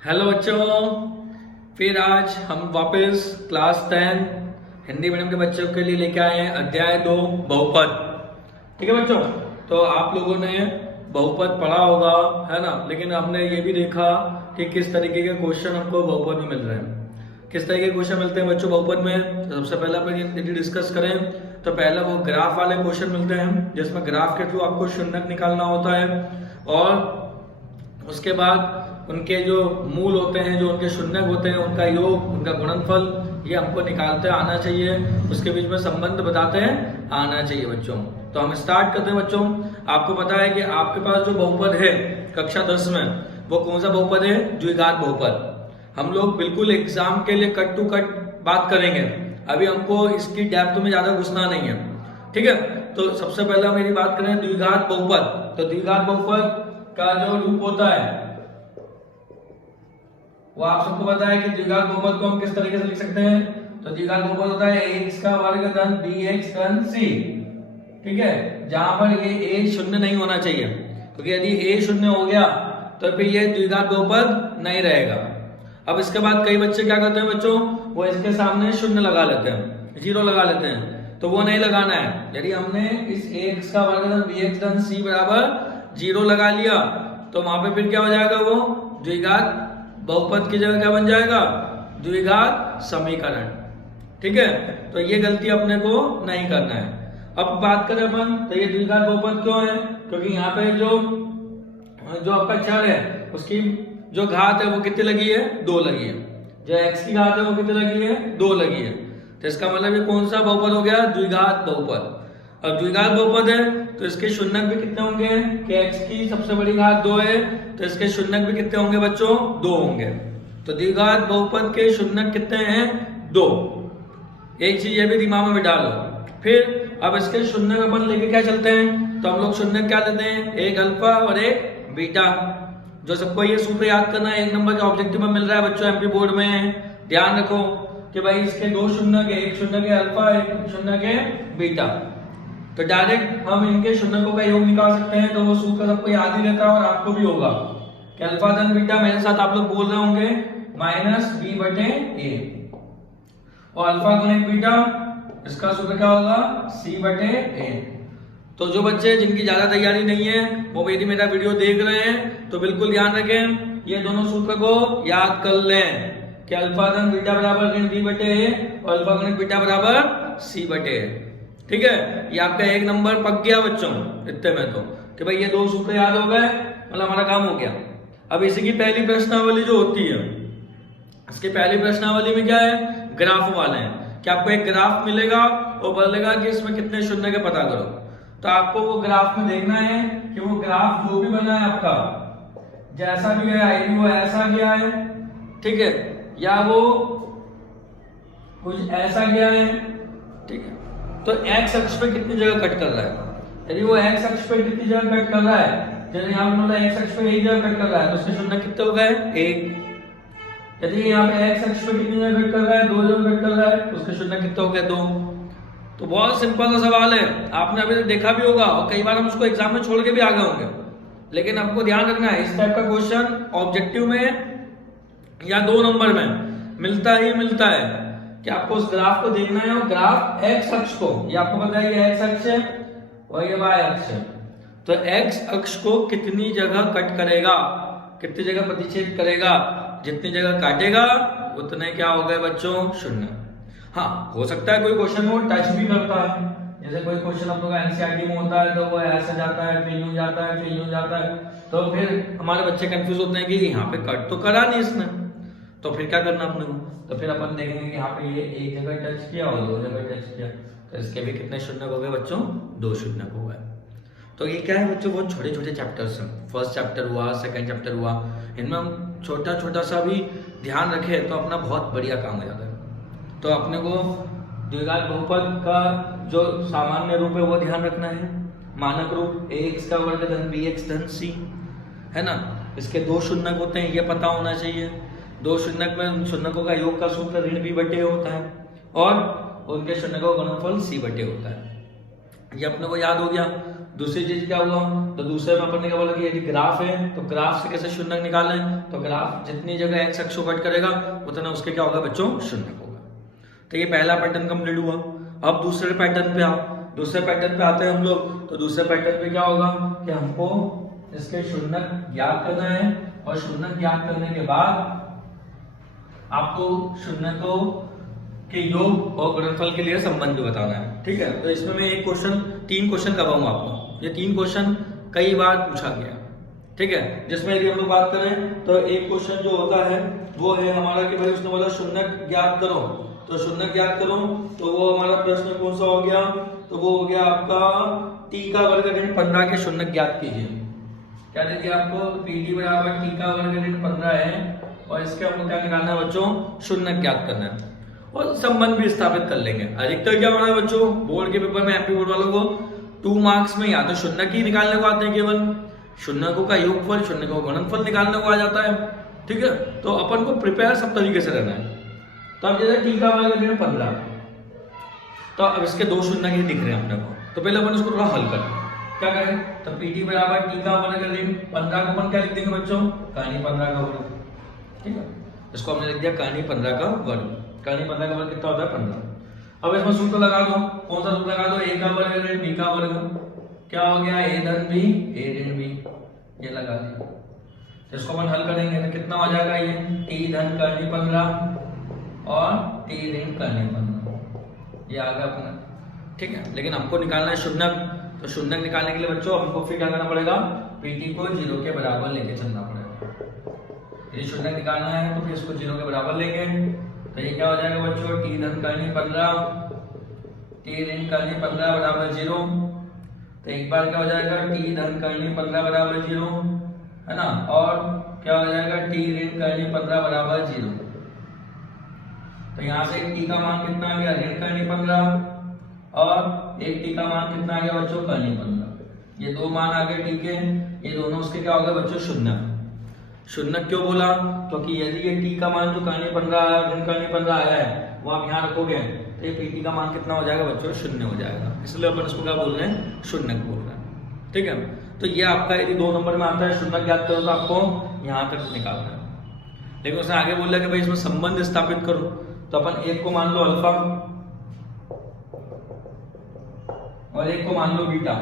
Hello बच्चों, फिर आज हम वापस क्लास 10 हिंदी मीडियम के बच्चों के लिए लेके आए हैं अध्याय 2 बहुपद। ठीक है बच्चों, तो आप लोगों ने बहुपद पढ़ा होगा, है ना। लेकिन हमने ये भी देखा कि किस तरीके के क्वेश्चन हमको बहुपद में मिल रहे हैं, किस तरीके के क्वेश्चन मिलते हैं बच्चों बहुपद में। तो सबसे पहले अपन यदि डिस्कस करें तो पहला वो ग्राफ वाले क्वेश्चन मिलते हैं, जिसमें ग्राफ के थ्रू आपको शून्यक निकालना होता है और उसके बाद उनके जो मूल होते हैं, जो उनके शून्यक होते हैं, उनका योग, उनका गुणनफल, ये हमको निकालते आना चाहिए। उसके बीच में संबंध बताते हैं आना चाहिए बच्चों। तो हम स्टार्ट करते हैं बच्चों। आपको पता है कि आपके पास जो बहुपद है कक्षा 10 में, वो कौन सा बहुपद है? द्विघात बहुपद। हम लोग बिल्कुल एग्जाम के लिए कट टू कट बात करेंगे, अभी हमको इसकी डेप्थ में ज्यादा घुसना नहीं है। ठीक है, तो सबसे पहले हम मेरी बात करें द्विघात बहुपद। तो द्विघात बहुपद का जो रूप होता है वो आप सबको पता है कि द्विघात बहुपद को हम किस तरीके से लिख सकते हैं। तो द्विघात बहुपद होता है x का वर्ग धन bx धन c। ठीक है, जहां पर ये a शून्य नहीं होना चाहिए, क्योंकि यदि a शून्य हो गया तो फिर ये द्विघात बहुपद नहीं रहेगा। अब इसके बाद कई बच्चे क्या करते हैं बच्चों, वो इसके सामने शून्य लगा लेते हैं, जीरो लगा लेते हैं। तो वो नहीं लगाना है। यदि हमने इस x का वर्ग धन bx धन c बराबर जीरो लगा लिया तो वहां पे फिर क्या हो जाएगा, वो द्विघात बहुपद की जगह क्या बन जाएगा? द्विघात समीकरण। ठीक है, तो ये गलती अपने को नहीं करना है। अब बात करें अपन, तो ये द्विघात बहुपद क्यों है? क्योंकि यहाँ पे जो आपका चर है उसकी जो घात है वो कितनी लगी है? 2 लगी है। जो x की घात है वो कितनी लगी है? 2 लगी है। तो इसका मतलब ये कौन सा बहुपद हो गया? द्विघात बहुपद। अब द्विघात बहुपद है तो इसके शून्यक भी कितने होंगे? कि x की सबसे बड़ी घात 2 है, तो इसके शून्यक भी कितने होंगे बच्चों? 2 होंगे। तो द्विघात बहुपद के शून्यक कितने हैं? 2। एक चीज ये भी दिमाग में बिठा लो। फिर अब इसके शून्यक अपन लेके क्या चलते हैं, तो हम लोग शून्यक क्या लेते हैं? एक अल्फा और एक बीटा। जो सबको ये सूत्र याद करना है, 1 नंबर के ऑब्जेक्टिव में मिल रहा है बच्चों एमपी बोर्ड में। ध्यान रखो कि भाई इसके 2 शून्यक है, एक शून्यक है अल्फा, एक शून्यक है बीटा। तो डायरेक्ट हम इनके शून्यकों का योग निकाल सकते हैं। तो वो सूत्र सबको याद ही रहता है और आपको भी होगा कि अल्फा धन बीटा, मेरे साथ आप लोग बोल रहे होंगे, माइनस बी बटे ए, और अल्फा गुणित बीटा, इसका सूत्र क्या होगा? सी बटे ए। तो जो बच्चे जिनकी ज्यादा तैयारी नहीं है वो यदि मेरा वीडियो देख रहे हैं तो बिल्कुल ध्यान रखें, ये दोनों सूत्र को याद कर लें कि अल्फा धन बीटा बराबर बी बटे ए और अल्फा गुणित बीटा बराबर सी बटे ए। ठीक है, ये आपका 1 नंबर पक गया बच्चों इतने में, तो कि भाई ये 2 सूत्र याद हो गए, मतलब हमारा काम हो गया। अब इसी की पहली प्रश्नावली जो होती है, इसकी पहली प्रश्नावली में क्या है? ग्राफ वाले हैं कि आपको एक ग्राफ मिलेगा और बोलेगा कि इसमें कितने शून्य के पता करो। तो आपको वो ग्राफ में देखना है कि वो ग्राफ जो भी बना है आपका, जैसा भी गया है, वो ऐसा गया है, ठीक है, या वो कुछ ऐसा गया है। ठीक है, तो x अक्ष पे कितनी जगह कट कर रहा है? यदि वो x अक्ष पे कितनी जगह कट कर रहा है, जैसे यहाँ पे x अक्ष पे एक जगह कट कर रहा है, तो उसके शून्य कितने हो गए? 1। यदि यहाँ पे x अक्ष पे कितनी जगह कट कर रहा है? 2 जगह कट कर रहा है, तो उसके शून्य कितने हो गए? 2। तो बहुत सिंपल सा सवाल है, आपने अभी देखा भी होगा और कई बार हम उसको एग्जाम में छोड़ के भी आ गए होंगे। लेकिन आपको ध्यान रखना है, इस टाइप का क्वेश्चन ऑब्जेक्टिव में या 2 नंबर में मिलता ही मिलता है कि आपको उस ग्राफ को देखना है और ग्राफ x अक्ष को, ये आपको पता है कि x अक्ष है और ये y अक्ष है, तो x अक्ष को कितनी जगह कट करेगा, कितनी जगह प्रतिच्छेद करेगा, जितनी जगह काटेगा उतने क्या हो गए बच्चों? शून्य। हाँ, हो सकता है कोई क्वेश्चन वो टच भी करता है, जैसे कोई क्वेश्चन हम लोग एनसीईआरटी में होता है तो वो ऐसे जाता है, फिर यूं जाता है, फिर यूं जाता है, तो फिर हमारे बच्चे कंफ्यूज होते हैं कि यहाँ पे कट तो करा नहीं इसने, तो फिर क्या करना अपने को? तो फिर अपन देखेंगे कि यहाँ पे ये एक जगह टच किया और 2 जगह टच किया, तो इसके भी कितने शून्य हो गए बच्चों? 2 शून्य हो गए। तो ये क्या है बच्चों, बहुत छोटे छोटे चैप्टर्स हैं। फर्स्ट चैप्टर हुआ, सेकंड चैप्टर हुआ, इनमें हम छोटा छोटा सा भी ध्यान रखें तो अपना बहुत बढ़िया काम हो जाता है। तो अपने को द्विघात बहुपद का जो सामान्य रूप है वो ध्यान रखना है, मानक रूप ax का वर्ग धन bx धन c, है ना। इसके 2 शून्यक होते हैं, ये पता होना चाहिए। 2 शून्यक में शून्यकों का योग का सूत्र ऋण b बटे होता है और उनके शून्यकों का गुणनफल c बटे होता है। ये अपने को याद हो गया। दूसरी चीज क्या हुआ, तो दूसरे में अपन ने क्या बोला कि यदि ग्राफ है तो ग्राफ से कैसे शून्य निकालें, तो ग्राफ जितनी जगह एक्स अक्ष को कट करेगा उतना उसके क्या होगा बच्चों, शून्य होगा। तो ये पहला पैटर्न कंप्लीट हुआ। अब दूसरे पैटर्न पे आओ। दूसरे पैटर्न पे आते हैं हम लोग। तो दूसरे पैटर्न पे क्या होगा कि हमको इसके शून्य ज्ञात करना है, और शून्य ज्ञात करने के बाद आपको शून्य को के योग और गुणनफल के लिए संबंध बताना है। ठीक है, तो इसमें मैं एक क्वेश्चन, 3 क्वेश्चन करवाऊंगा आपको। ये 3 क्वेश्चन कई बार पूछा गया। ठीक है, जिसमें यदि हम लोग बात करें तो एक क्वेश्चन जो होता है वो है हमारा कि भाई उसने बोला शून्य ज्ञात करो, तो शून्य ज्ञात करो, तो वो हमारा प्रश्न कौन सा हो गया, तो वो हो गया आपका t का वर्ग ऋण 15 के शून्य ज्ञात कीजिए। क्या दे दिया आपको, pt बराबर t का वर्ग ऋण 15 है, और इसके हमको क्या निकालना है बच्चों, शून्य ज्ञात करना है, और संबंध भी स्थापित कर लेंगे। अधिकतर क्या हो रहा है बच्चों, बोर्ड के पेपर में एमपी बोर्ड वालों को 2 मार्क्स में या तो शून्य की निकालने को आते हैं, केवल शून्य को का योगफल, शून्य को गुणनफल निकालने को आ जाता है। ठीक है, तो अपन को प्रिपेयर सब तरीके से रहना है। तो अब जैसे t का वर्ग ऋण 15, तो अब इसके 2 शून्य के दिख रहे हैं अपने को, तो पहले अपन उसको थोड़ा हल करें। क्या करें, तो pt बराबर t का वर्ग ऋण 15 को अपन क्या लिख देंगे बच्चों, कहानी 15 का वर्ग। ठीक है, इसको हमने लिख दिया कहानी 15 का वर्ग। कहानी 15 का वर्ग कितना होता है, 15। अब इसमें सूत्र लगा दो। कौन सा सूत्र लगा दो, a का वर्ग ऋण b का वर्ग, क्या हो गया, a धन b a ऋण b, ये लगा दिया। इसको अपन हल करेंगे तो कितना हो जाएगा, ये t धन कहानी 15 और t ऋण कहानी 15, ये आ गया अपना। ठीक है, लेकिन हमको निकालना है शून्य, तो शून्य निकालने के लिए बच्चों हमको फिर क्या करना पड़ेगा, pt को 0 के बराबर लेके चलना पड़ेगा। ये शून्य निकालना है तो फिर इसको 0 के बराबर लेंगे, तो ये क्या हो जाएगा बच्चों, t धन कहानी 15 t ऋण कहानी 15 बराबर 0। तो एक बार क्या हो जाएगा, t धन कहानी 15 बराबर 0 है ना, और क्या हो जाएगा t ऋण कहानी 15 बराबर 0। तो यहाँ से एक t का मान कितना आ गया, ऋण कहानी 15, और एक t का मान कितना आ गया बच्चों, कहानी 15। ये 2 मान आ गए t के, ये दोनों उसके क्या हो गए बच्चों, शून्य। शून्य क्यों बोला, क्योंकि यदि ये t का मान जो कहानी 15 ऋण कहानी 15 आया है वो आप यहाँ रखोगे तो ये pt का मान कितना हो जाएगा बच्चों, शून्य हो जाएगा। इसलिए अपन इसको क्या बोल रहे हैं, शून्य बोल रहे हैं। ठीक है, तो ये आपका यदि 2 नंबर में आता है शून्य ज्ञात करो, तो आपको यहाँ तक निकालना है। लेकिन उसने आगे बोला कि भाई इसमें संबंध स्थापित करो, तो अपन एक को मान लो अल्फा और एक को मान लो बीटा।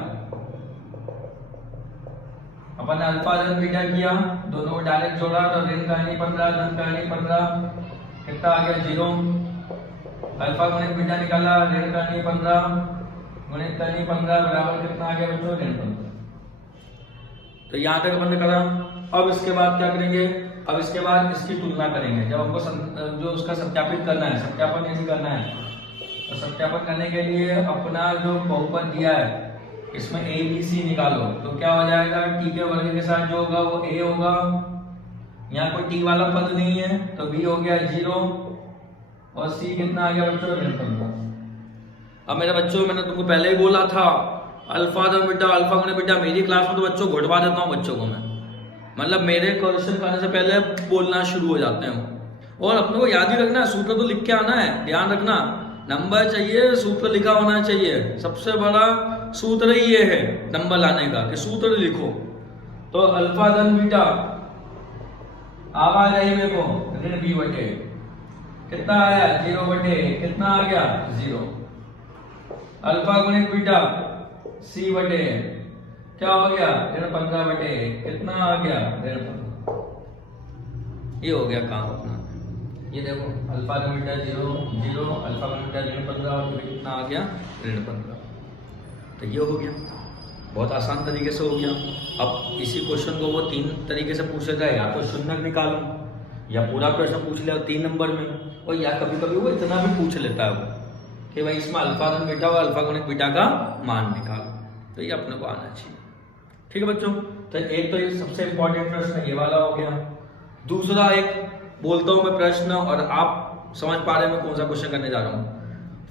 अपन ने अल्फा धन बीटा किया, दोनों को डायरेक्ट जोड़ा, तो ऋण कहानी 15 धन कहानी 15 कितना आ गया, 0। अल्फा गुणित बीटा निकाला, ऋण कहानी 15 गुणित कहानी 15 बराबर कितना आ गया बच्चों, ऋण 15। तो यहाँ तक अपन ने करा। अब इसके बाद क्या करेंगे, अब इसके बाद इसकी तुलना करेंगे। जब हमको जो उसका सत्यापित करना है, सत्यापन यदि करना है, तो सत्यापन करने के लिए अपना जो बहुपद दिया है इसमें a b c निकालो, तो क्या हो जाएगा, t के वर्ग के साथ जो होगा वो a होगा, यहाँ कोई t वाला पद नहीं है तो b हो गया 0, और c कितना आ गया बच्चों, ऋण 15। अब मेरे बच्चों, मैंने तुमको पहले ही बोला था अल्फा धन बीटा, अल्फा गुणित बीटा, मेरी क्लास में तो बच्चों घुटवा देता हूँ बच्चों को मैं, मतलब मेरे क्वेश्चन करने से पहले बोलना शुरू हो जाते हैं। और अपने को याद ही रखना है, सूत्र तो लिख के आना है, ध्यान रखना, नंबर चाहिए, सूत्र लिखा होना चाहिए। सबसे बड़ा सूत्र ही ये है नंबर लाने का, कि सूत्र लिखो। तो अल्फा धन बीटा आवाज आई मेरे को, ऋण b बटे कितना आया, 0 बटे कितना आ गया, 0। अल्फा गुणित बीटा c बटे क्या हो गया, ऋण 15 बटे कितना आ गया, ऋण 15। ये हो गया काम अपना। ये देखो अल्फा का बीटा 0 0, अल्फा का बीटा ऋण 15 और कितना आ गया, ऋण 15। तो ये हो गया, बहुत आसान तरीके से हो गया। अब इसी क्वेश्चन को वो 3 तरीके से पूछा जाए, या तो शून्य निकालो, या पूरा प्रश्न पूछ लिया 3 नंबर में, और या कभी कभी वो इतना भी पूछ लेता है वो कि भाई इसमें अल्फा धन बीटा और अल्फा गुणित बीटा का मान निकालो। तो ये अपने को आना चाहिए। ठीक है बच्चों, तो एक तो ये सबसे इंपॉर्टेंट प्रश्न ये वाला हो गया। दूसरा एक बोलता हूं मैं प्रश्न, और आप समझ पा रहे हैं मैं कौन सा क्वेश्चन करने जा रहा हूं।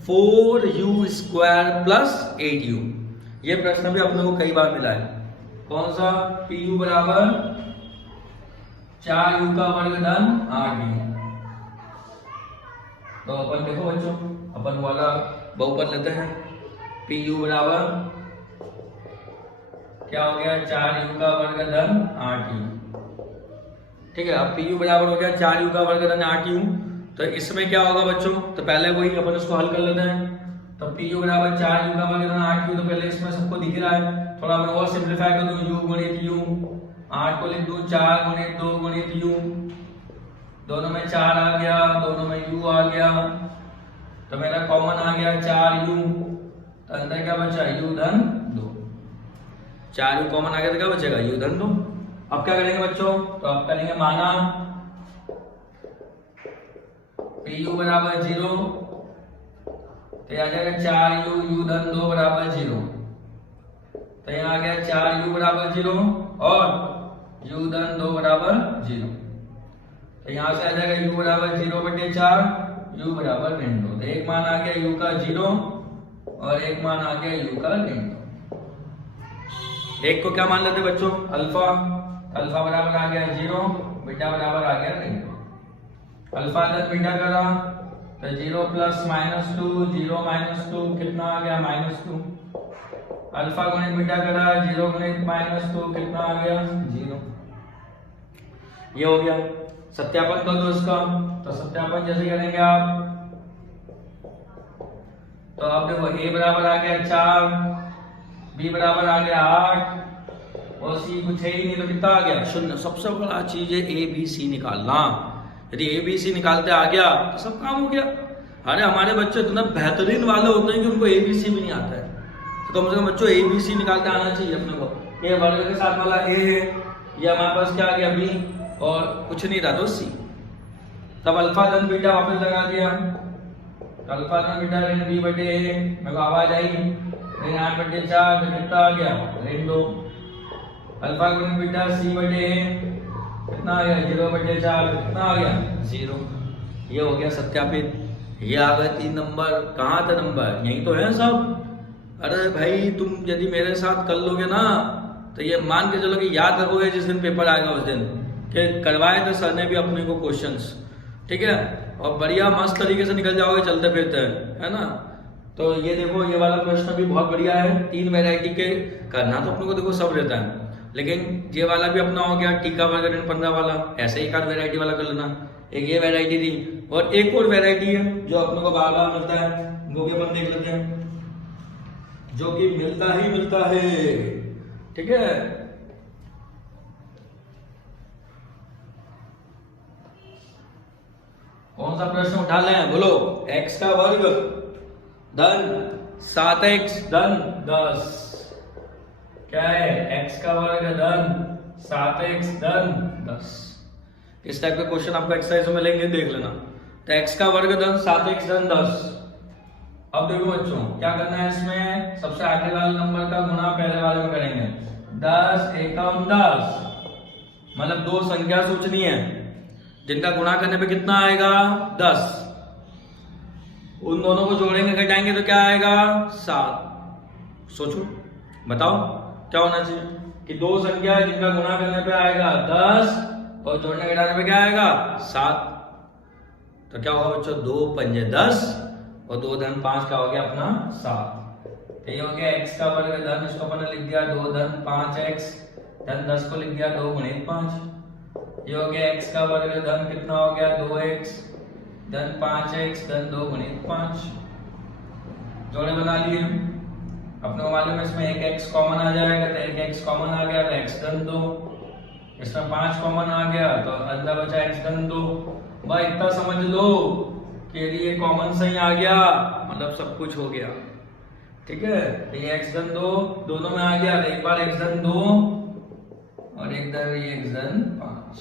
4u² + 8u, ये प्रश्न भी अपने को कई बार मिला है। कौन सा, pu बराबर 4u का वर्ग धन 8u। तो अपन देखो बच्चों, अपन वाला बहुपद लेते हैं, pu बराबर क्या हो गया 4u का वर्ग धन 8u। ठीक है, अब pu बराबर हो गया 4u का वर्ग धन 8u। तो इसमें क्या होगा बच्चों, तो पहले वही अपन इसको हल कर लेते हैं। तो pu बराबर 4u का वर्ग धन 8u, तो पहले इसमें सबको दिख रहा है, थोड़ा मैं और सिंप्लीफाई कर दूं, u गुणित u, 8 को लिख दूं 4 गुणित 2 गुणित u, दोनों में 4 आ गया, दोनों में u आ गया, तो मेरा कॉमन आ गया 4u, तो अंदर क्या बचा u धन 2, 4u कॉमन आ गया तो क्या बचेगा u धन 2। अब क्या करेंगे बच्चों, तो अब करेंगे माना pu बराबर 0, तो यहाँ आ जाएगा 4u u धन 2 बराबर 0, तो यहाँ आ गया 4u बराबर 0 और u धन 2 बराबर 0, तो यहाँ से आ जाएगा u बराबर 0/4, u बराबर ऋण 2। तो एक मान आ गया u का 0 और एक मान आ गया u का ऋण 2। एक को क्या मान लेते बच्चों, अल्फा, अल्फा बराबर आ गया 0, बीटा बराबर आ गया ऋण 2। अल्फा धन बीटा करा तो 0 प्लस -2, 0 -2 कितना आ गया -2। अल्फा गुणित बीटा करा 0 गुणित -2 कितना आ गया 0। ये हो गया। सत्यापन कर दो इसका, तो सत्यापन जैसे करेंगे आप, तो अब देखो a बराबर आ गया 4, b बराबर आ गया 8 और c कुछ है ही नहीं, तो कितना आ गया 0। सबसे बड़ा चीज है a b c निकालना। यदि a b c निकालते आ गया तो सब काम हो गया। अरे हमारे बच्चे इतना बेहतरीन वाले होते हैं कि उनको a b c भी नहीं आता है, तो कम से कम बच्चों a b c निकालते आना चाहिए अपने को। a वर्ग के साथ वाला a है, ये हमारे पास क्या आ गया b और कुछ नहीं था तो c। तब अल्फा धन बीटा वापस लगा दिया, अल्फा धन बीटा ऋण b बटे a, मेरे को आवाज आई, ऋण 8/4 तो कितना आ गया ऋण 2। अल्फा गुणित बीटा c बटे a कितना आ गया 0/4, कितना आ गया 0। ये हो गया सत्यापित। ये आ गए 3 नंबर। कहाँ थे नंबर, यही तो है सब। अरे भाई तुम यदि मेरे साथ कर लोगे ना तो ये मान के चलो कि याद रखोगे जिस दिन पेपर आएगा उस दिन, कि करवाए थे सर ने भी अपने को क्वेश्चंस, ठीक है, और बढ़िया मस्त तरीके से निकल जाओगे चलते फिरते, है ना। तो ये देखो ये वाला प्रश्न भी बहुत बढ़िया है। 3 वैरायटी के करना तो अपने को देखो सब रहता है, लेकिन ये वाला भी अपना हो गया टीका वर्ग ऋण 15 वाला, ऐसे ही 1 वैरायटी वाला कर लेना। एक ये वैरायटी थी और एक और वैरायटी है जो अपने को बार बार मिलता है, वो भी अपन देख लेते हैं, जो कि मिलता ही मिलता है, ठीक है। कौन सा प्रश्न उठा लें, बोलो। x का वर्ग धन 7x धन 10, क्या है x का वर्ग धन 7x धन 10। इस टाइप का क्वेश्चन आपको एक्सरसाइज में लेंगे, देख लेना। तो x का वर्ग धन 7x धन 10। अब देखो बच्चों क्या करना है, इसमें सबसे आगे वाले नंबर का गुणा पहले वाले में करेंगे। 10 एकम 10, मतलब 2 संख्या सोचनी है जिनका गुणा करने पे कितना आएगा 10। उन दोनों को जोड़ेंगे घटाएंगे तो क्या आएगा 7। सोचो बताओ क्या होना चाहिए कि 2 संख्या जिनका गुणा करने पे आएगा 10 और जोड़ने घटाने पे क्या आएगा 7। तो क्या होगा बच्चों 2 पंजे 10 और 2 धन 5 का हो गया अपना 7। तो ये हो गया x का वर्ग धन, इसको अपन ने लिख दिया 2 धन 5x धन 10 को लिख दिया 2 गुणित 5। ये हो गया x का वर्ग धन कितना हो गया 2x धन 5x धन 2 गुणित 5। जोड़े बना लिए। अपने को मालूम है इसमें एक x कॉमन आ जाएगा, तो एक x कॉमन आ गया तो x धन 2, इसमें 5 कॉमन आ गया तो अंदर बचा x धन 2। भाई इतना समझ लो कि यदि ये कॉमन सही आ गया मतलब सब कुछ हो गया, ठीक है। तो ये x धन 2 दोनों में आ गया, तो एक बार x धन 2 और एक बार ये x धन 5।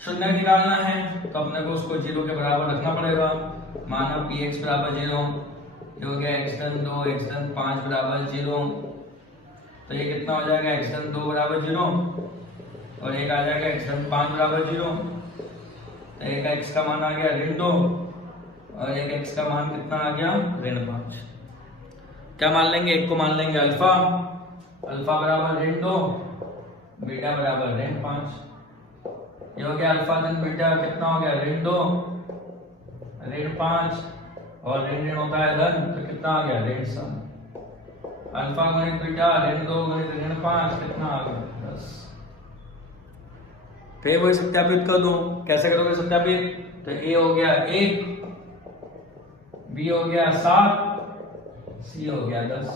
शून्य निकालना है तो अपने को उसको 0 के बराबर रखना पड़ेगा। माना px बराबर 0, ये हो गया x धन 2 x धन 5 बराबर 0। तो ये कितना हो जाएगा x धन 2 बराबर 0 और एक आ जाएगा x धन 5 बराबर 0। तो एक x का मान आ गया ऋण 2 और एक x का मान कितना आ गया ऋण 5। क्या मान लेंगे, एक को मान लेंगे अल्फा, अल्फा बराबर ऋण 2 बीटा बराबर ऋण 5। ये हो गया अल्फा धन बीटा कितना हो गया ऋण 2 ऋण 5 और ऋण ऋण होता है धन, तो कितना आ गया ऋण 7। अल्फा गुणित बीटा ऋण 2 गुणित ऋण 5 कितना आ गया 10। फिर वही सत्यापित कर दो। कैसे करोगे सत्यापित? तो ए हो गया 1, बी हो गया 7, सी हो गया 10।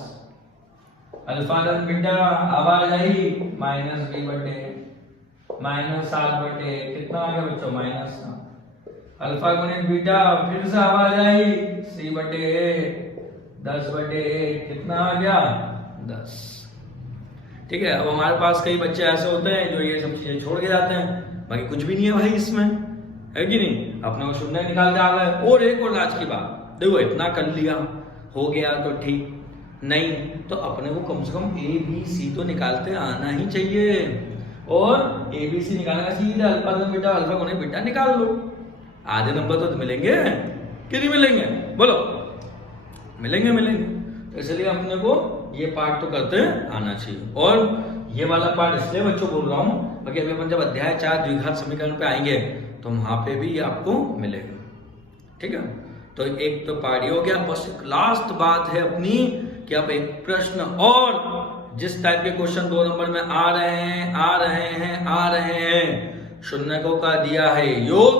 अल्फा धन बीटा आवाज आई माइनस बी बटे माइनस 7 बटे कितना आ गया बच्चों -7। अल्फा गुणित बीटा फिर से आवाज आई सी बटे 10 बटे कितना आ गया 10। ठीक है। अब हमारे पास कई बच्चे ऐसे होते हैं जो ये सब चीजें छोड़ के जाते हैं, बाकी कुछ भी नहीं है भाई इसमें, है कि नहीं? अपने को शून्य निकालते आ गए। और एक और आज की बात, देखो इतना कर लिया हो गया तो ठीक, नहीं तो अपने को कम से कम ए बी सी तो निकालते आना ही चाहिए। और ए बी सी निकालने का सीधा अल्फा धन बीटा अल्फा गुणित बीटा निकाल लो। आधे नंबर तो मिलेंगे कि नहीं मिलेंगे? बोलो मिलेंगे मिलेंगे। तो इसलिए अपने को ये पार्ट तो करते आना चाहिए। और ये वाला पार्ट इसलिए बच्चों बोल रहा हूँ बाकी अभी अपन जब अध्याय 4 द्विघात समीकरण पे आएंगे तो वहां पे भी आपको मिलेगा। ठीक है। तो एक तो पार्ट ये हो गया। बस एक लास्ट बात है अपनी कि अब एक प्रश्न और जिस टाइप के क्वेश्चन 2 नंबर में आ रहे हैं शून्यकों का दिया है योग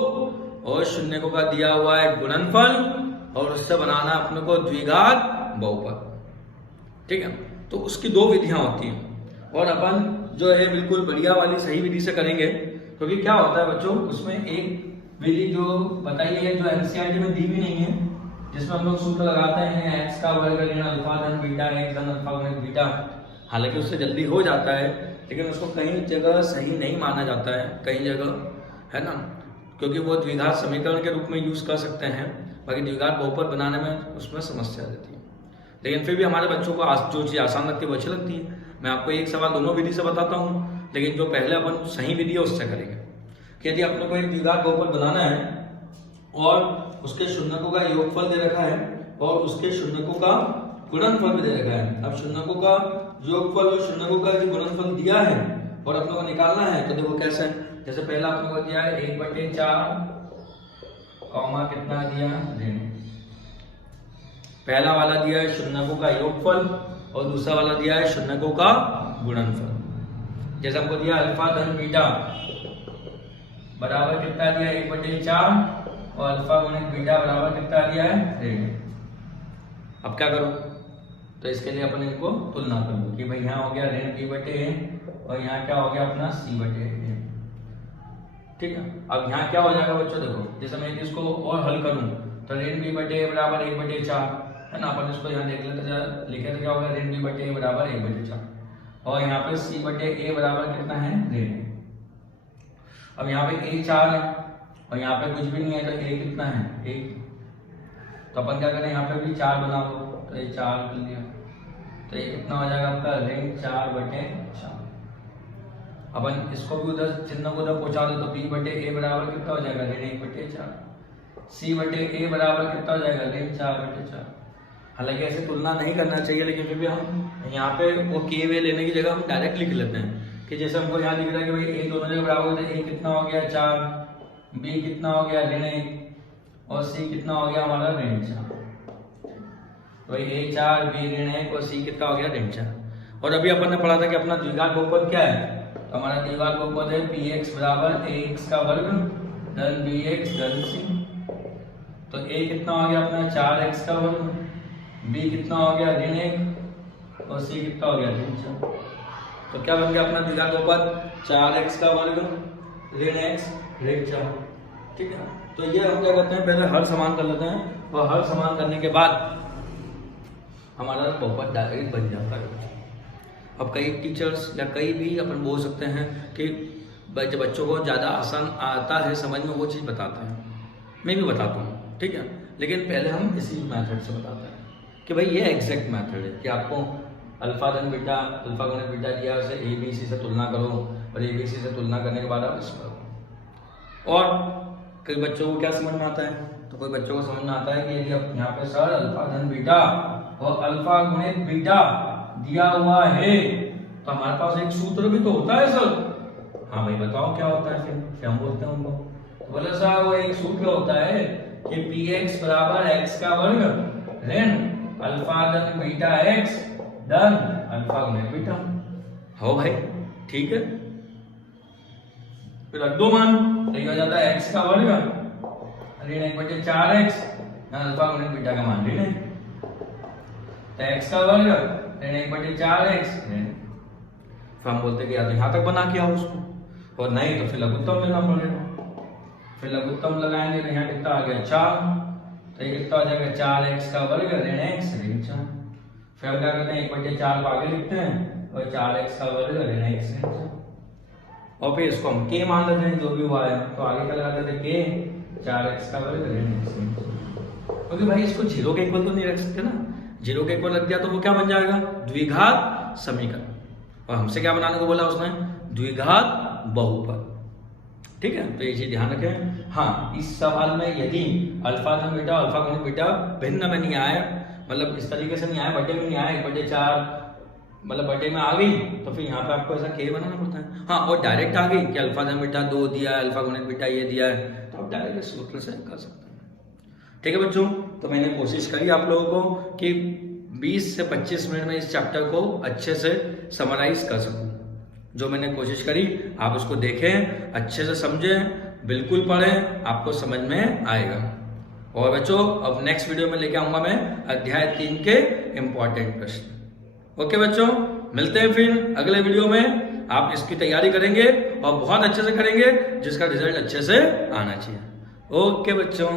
और शून्यकों का दिया हुआ है गुणनफल और उससे बनाना अपने को द्विघात बहुपद। ठीक है। तो उसकी 2 विधियां होती हैं और अपन जो है बिल्कुल बढ़िया वाली सही विधि से करेंगे। क्योंकि क्या होता है बच्चों उसमें एक विधि जो बताई है जो एनसीईआरटी में दी भी नहीं है, जिसमें हम लोग सूत्र लगाते हैं x का वर्ग ऋण अल्फा धन बीटा x धन अल्फा गुणित बीटा। हालांकि उससे जल्दी हो जाता है लेकिन उसको कहीं जगह सही नहीं माना जाता है, कहीं जगह है ना, क्योंकि वो द्विघात समीकरण के रूप में यूज कर सकते हैं, बाकी द्विघात बहुपद बनाने में उसमें समस्या रहती है। लेकिन फिर भी हमारे बच्चों को जो चीज़ आसान लगती है वो अच्छी लगती है। मैं आपको एक सवाल दोनों विधि से बताता हूँ, लेकिन जो पहले अपन सही विधि है उससे करेंगे कि यदि अपने को एक द्विघात बहुपद बनाना है और उसके शून्यकों का योगफल दे रखा है और उसके शून्यकों का गुणनफल भी दे रखा है। अब शून्यकों का योगफल और शून्यकों का गुणनफल दिया है और अपने को निकालना है, तो देखो कैसे। जैसे पहला अपने को दिया है 1/4 कॉमा कितना दिया ऋण। पहला वाला दिया है शून्यकों का योगफल और दूसरा वाला दिया है शून्यकों का गुणनफल। जैसे हमको दिया अल्फा धन बीटा बराबर कितना दिया 1/4 और अल्फा गुणित बीटा बराबर कितना दिया है ऋण। अब क्या करो? तो इसके लिए अपन इनको तुलना कर लो कि भाई यहाँ हो गया ऋण b/a और यहाँ क्या हो गया अपना c/a। ठीक है। अब यहाँ क्या हो जाएगा बच्चों? देखो जैसे मैं इसको और हल करूं तो ऋण b/a बराबर 1/4 है ना। अपन इसको यहाँ देख लेते लिखे तो क्या होगा ऋण b/a बराबर 1/4 और यहाँ पे c/a बराबर कितना है ऋण। अब यहाँ पे a 4 है और यहाँ पे कुछ भी नहीं है तो a कितना है 1। तो अपन क्या करें यहाँ पे भी 4 बना लो तो ये 4 कर लिया तो ये कितना हो जाएगा आपका ऋण 4/4। अपन इसको भी उधर चिन्ह को उधर पहुंचा दो तो b/a बराबर कितना हो जाएगा ऋण 1/4। c/a बराबर कितना हो जाएगा ऋण 4/4। हालांकि ऐसे तुलना नहीं करना चाहिए लेकिन फिर भी हम यहाँ पे वो के लेने की जगह हम डायरेक्ट लिख लेते हैं कि जैसे हमको यहाँ दिख रहा है कि भाई a दोनों जगह बराबर होता है। a कितना हो गया 4, b कितना हो गया ऋण 1 और c कितना हो गया हमारा ऋण 4। तो a 4 b ऋण 1 और c कितना हो गया ऋण 4। और अभी अपन ने पढ़ा था कि अपना द्विघात बहुपद क्या है? तो हमारा द्विघात बहुपद है px बराबर ax का वर्ग धन bx धन c। तो a कितना हो गया अपना 4x का वर्ग, b कितना हो गया ऋण 1 और c कितना हो गया ऋण 4। तो क्या बन गया अपना द्विघात बहुपद 4x का वर्ग ऋण x ऋण 4। ठीक है। तो ये हम क्या करते हैं पहले हर समान कर लेते हैं और हर समान करने के बाद हमारा बहुपद डायरेक्ट बन जाता है। अब कई टीचर्स या कई भी अपन बोल सकते हैं कि बच्चों को ज़्यादा आसान आता है समझ में वो चीज़ बताते हैं, मैं भी बताता हूँ। ठीक है। लेकिन पहले हम इसी मेथड से बताते हैं कि भाई ये एग्जैक्ट मेथड है कि आपको अल्फा धन बीटा अल्फा गुणित बीटा दिया उसे ए बी सी से तुलना करो और ए बी सी से तुलना करने के बाद आप इसमें। और कई बच्चों को क्या समझ में आता है? तो कोई बच्चों को समझ में आता है कि यदि आप यहाँ पे सर अल्फा धन बीटा और अल्फा गुणित बीटा दिया हुआ है तो हमारे पास एक सूत्र भी तो होता है सर। हाँ भाई बताओ क्या होता है? फिर क्या हम बोलते हैं उनको? बोले सर वो एक सूत्र होता है कि px बराबर x का वर्ग ऋण अल्फा धन बीटा x डन, अल्फा गुणित बीटा। हो भाई, ठीक है, फिर रख दो मान, तो ये हो जाता है x का वर्ग ऋण 1/4x, अल्फा गुणित बीटा का मान ऋण है, तो x का वर्ग ऋण 1/4x ऋण। फिर हम बोलते कि या तो यहाँ तक बना के आओ उसको, और नहीं तो फिर लघुत्तम लेना पड़ेगा। फिर लघुत्तम लगाएंगे तो यहाँ कितना आ गया 4, तो ये कितना हो जाएगा 4x का वर्ग ऋण x ऋण 4। फिर हम क्या करते हैं 1/4 को आगे लिखते हैं और 4x का वर्ग ऋण x ऋण 4, और फिर इसको हम k मान लेते हैं जो भी हुआ है, तो आगे क्या लगाते थे k 4x का वर्ग ऋण x ऋण 4। क्योंकि भाई इसको 0 के इक्वल तो नहीं रख सकते ना, 0 के इक्वल रख दिया तो वो क्या बन जाएगा, द्विघात समीकरण। और हमसे क्या बनाने को बोला उसने, द्विघात बहुपद। ठीक है, तो ये चीज ध्यान रखें। हाँ, इस सवाल में यदि अल्फा धन बीटा अल्फा गुणित बीटा भिन्न में नहीं आया, मतलब इस तरीके से नहीं आया, बटे में नहीं आया, 1/4 मतलब बटे में आ गई, तो फिर यहाँ पे आपको ऐसा k बनाना पड़ता है। हाँ, और डायरेक्ट आ गई कि अल्फा धन बीटा 2 दिया है, अल्फा गुणित बीटा ये दिया है, तो आप डायरेक्ट सूत्र से कर सकते हैं। ठीक है बच्चों, तो मैंने कोशिश करी आप लोगों को कि 20 से 25 मिनट में इस चैप्टर को अच्छे से समराइज कर सकूं। जो मैंने कोशिश करी आप उसको देखें, अच्छे से समझें, बिल्कुल पढ़ें, आपको समझ में आएगा। और बच्चों अब नेक्स्ट वीडियो में लेके आऊंगा मैं अध्याय 3 के इंपॉर्टेंट प्रश्न। ओके बच्चों, मिलते हैं फिर अगले वीडियो में। आप इसकी तैयारी करेंगे और बहुत अच्छे से करेंगे, जिसका रिजल्ट अच्छे से आना चाहिए। ओके बच्चों।